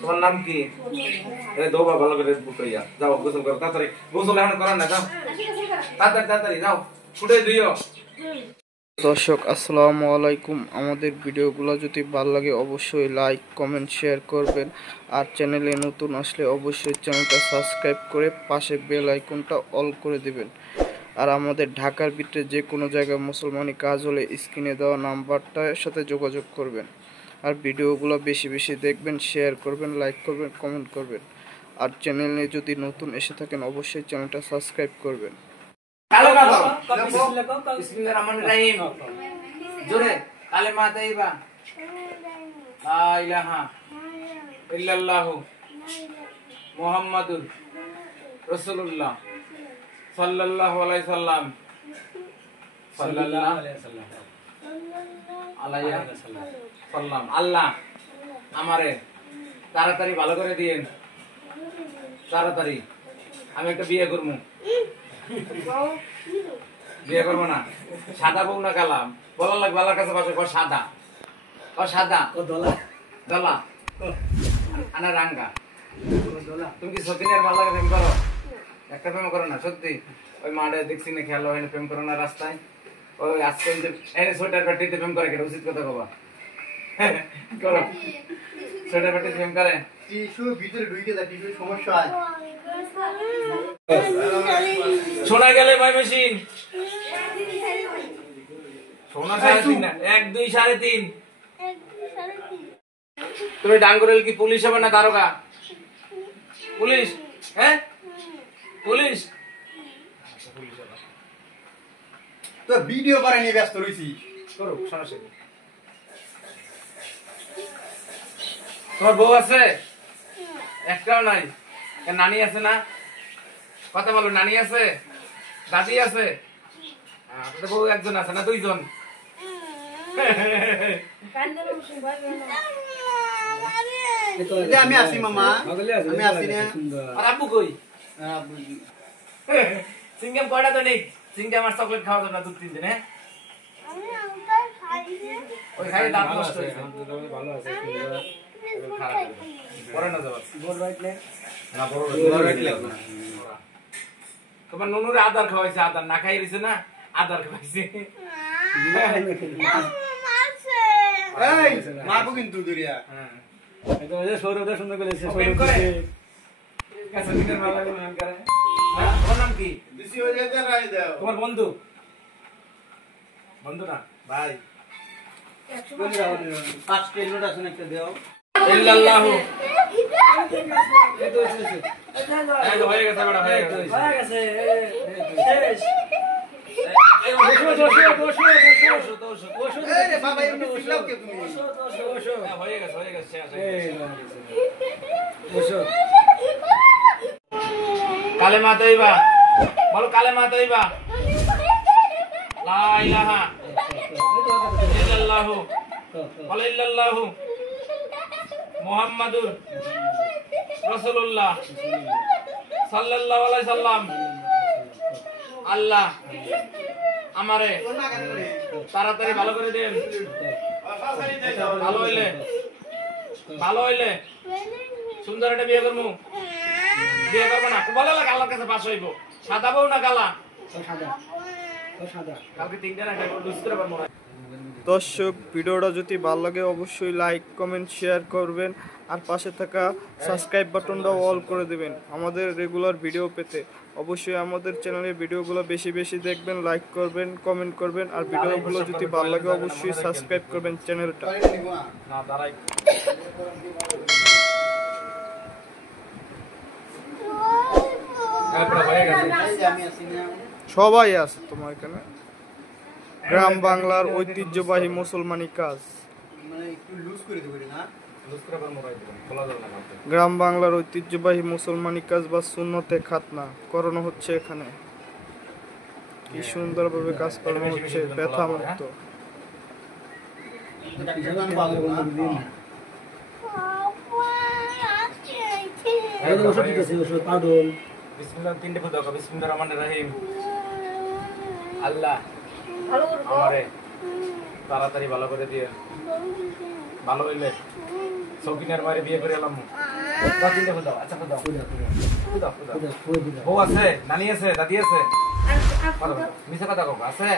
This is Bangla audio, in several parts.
তোমার নাম কি? এ দোবা ভালো করে বুটইয়া যাও গোসল করো তাড়াতাড়ি গোসল এখন করেন না যাও তাড়াতাড়ি যাও ছুটে দিও। দর্শক আসসালামু আলাইকুম। আমাদের ভিডিওগুলো যদি ভালো লাগে অবশ্যই লাইক কমেন্ট শেয়ার করবেন, আর চ্যানেলে নতুন আসলে অবশ্যই চ্যানেলটা সাবস্ক্রাইব করে পাশে বেল আইকনটা অল করে দিবেন। আর আমাদের ঢাকার ভিতরে যে কোনো জায়গায় মুসলমানি কাজ হলে স্ক্রিনে দেওয়া নাম্বারটার সাথে যোগাযোগ করবেন। আর ভিডিওগুলো বেশি বেশি দেখবেন, শেয়ার করবেন, লাইক করবেন, কমেন্ট করবেন। আর চ্যানেলে যদি নতুন এসে থাকেন অবশ্যই চ্যানেলটা সাবস্ক্রাইব করবেন। কালো কালো বিসমিল্লাহির রহমানির রহিম জোরে কালেমা তাইবা লা ইলাহা ইল্লাল্লাহু মুহাম্মাদুর রাসূলুল্লাহ সাল্লাল্লাহু আলাইহি সাল্লাম সাল্লাল্লাহু আলাইহি সাল্লাম। আল্লাহ আমারে তাড়াতাড়ি ভালো করে দিয়েন, তাড়াতাড়ি আমি একটা বিয়ে করব। বিয়ে করবো না, সাদা বউ না কালাম বলার লাগবে আল্লাহর কাছে বাসে সাদা ও সাদা ও দলা দলা আনা রাঙ্গা। তুমি কি সতীনের ভালো লাগে প্রেম করো? একটা প্রেম করো না সত্যি? ওই মাঠে দেখছি না খেয়াল হয় না প্রেম করো না রাস্তায়? ওই আজকে এনে সোয়েটার প্যাটিতে প্রেম করে কেটে উচিত কথা কবা করো। সোয়েটার প্যাটিতে প্রেম করে ভিতরে ঢুকে যায় সমস্যা হয়। শোনা গেলে ভাই মেশিন শোনা 3.5 না 1 2 3.5। তুমি ডাঙ্গরেল কি পুলিশ হবে না দারোগা? পুলিশ? হ্যাঁ পুলিশ তো ভিডিও করে নিয়ে ব্যস্ত রইছি। করো সমস্যা নেই। তোমার বউ আছে? একটাও নাই। নানি আছে না? কথা বলো, নানি আছে, দাদি আছে? বউ একজন আছে না দুইজন? আমি আছি মামা, আমি আছি না। আর আব্বু কই? সিঙ্গাম কয়টা তো নেই? সিঙ্গাম আর চকলেট খাওয়া যাবে না 2-3 দিন। হ্যাঁ ওই খাই দাঁত নষ্ট হয়েছে। ভালো আছে পরে না যাবে গোল রাইটলে না বড় রাইটলে তোমার নুনুরে আদার খাওয়াইছে, আদার না খাই রইছে না, আদার খাওয়াইছে। এই মাগো কিন্তু দুরিয়া। হ্যাঁ এটা যে সৌরভ সুন্দর করেছে, প্রেম করে কাছে দিনের ভালো লাগে প্রেম করে। হ্যাঁ তোমার নাম কি? বেশি হয়ে যায় রাই দাও। তোমার বন্ধু? বন্ধু না ভাই। 5 কেজি নোট আছে একটা দাও। ইল্লাল্লাহু এই তো এসেছে। এই তো হয়ে গেছে বড় হয়ে গেছে। হয়ে গেছে শেষ। এই রে বাবা এমনি শিখলাও কে তুমি? হয়ে গেছে শেষ। কালেমা তাইবা বলো, কালেমা তাইবা লা ইলাহা ইল্লাল্লাহু বলো ইল্লাল্লাহু মুহাম্মাদুর রাসূলুল্লাহ সাল্লাল্লাহু আলাইহি সাল্লাম। আল্লাহ আমারে তাড়াতাড়ি ভালো করে দেন, ভালো হইলে সুন্দর একটা বিয়ে করবো। বিয়ে করবো না বলে লাগে আল্লাহর কাছে পাশ হইব। সাদা বউ না কালা? কালকে 3টা না লুজ করে পারবো। দর্শক ভিডিওটা যদি ভালো লাগে অবশ্যই লাইক কমেন্ট শেয়ার করবেন, আর পাশে থাকা সাবস্ক্রাইব বাটনটাও অল করে দেবেন আমাদের রেগুলার ভিডিও পেতে। অবশ্যই আমাদের চ্যানেলের ভিডিওগুলো বেশি বেশি দেখবেন, লাইক করবেন, কমেন্ট করবেন, আর ভিডিওগুলো যদি ভালো লাগে অবশ্যই সাবস্ক্রাইব করবেন চ্যানেলটা। না দাঁড়াই সবাই আছে তোমার এখানে। গ্রাম বাংলার ঐতিহ্যবাহী মুসলমানি কাজ, গ্রাম বাংলার ঐতিহ্যবাহী মুসলমানি কাজ বা সুন্নতে খাতনা করানো হচ্ছে এখানে। কি সুন্দরভাবে কাজ করানো হচ্ছে, ব্যথা মুক্ত। আল্লাহ আমারে তাড়াতাড়ি ভালো করে দিয়ে, ভালো হইলে সৌকিনের মারে বিয়ে করে এলাম। দাও তিনটে ফুল দাও। আচ্ছা ফুল দাও। ফুল দাও। বউ আছে, নানি আছে, দাদি আছে। মিছা কথা কও, আছে?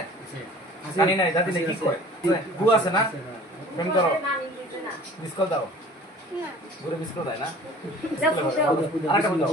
নানি নাই, দাদি নাই, কি কয়? বউ আছে না? প্রেম করো। মিস কল দাও। বুড়ো মিস কল দেয় না? আরেকটা ফুল দাও।